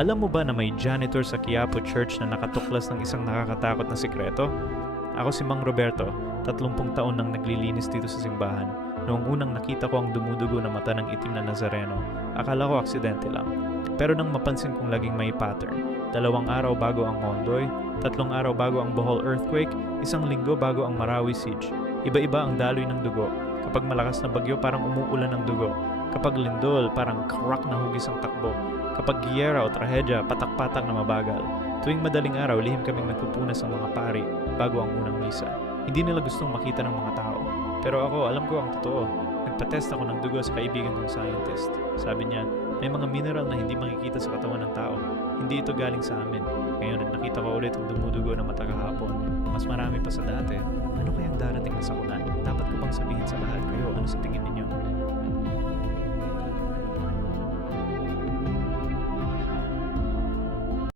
Alam mo ba na may janitor sa Quiapo Church na nakatuklas ng isang nakakatakot na sikreto? Ako si Mang Roberto, 30 taon nang naglilinis dito sa simbahan. Noong unang nakita ko ang dumudugo na mata ng itim na Nazareno, akala ko aksidente lang. Pero nang mapansin kong laging may pattern, 2 araw bago ang Mondoy, 3 araw bago ang Bohol earthquake, 1 linggo bago ang Marawi siege. Iba-iba ang daloy ng dugo. Kapag malakas na bagyo, parang umuulan ng dugo. Kapag lindol, parang crack na hugis ang takbo. Kapag giyera o trahedya, patak-patak na mabagal. Tuwing madaling araw, lihim kaming nagpupunas ng mga pari bago ang unang misa. Hindi nila gustong makita ng mga tao. Pero ako, alam ko ang totoo. Nagpatest ako ng dugo sa kaibigan kong scientist. Sabi niya, may mga mineral na hindi makikita sa katawan ng tao. Hindi ito galing sa amin. Ngayon, nakita ko ulit ang dumudugo na mata kahapon. Mas marami pa sa dati. Ano kayang darating na sakulan? Dapat ko bang sabihin sa lahat kayo ano sa tingin niyo?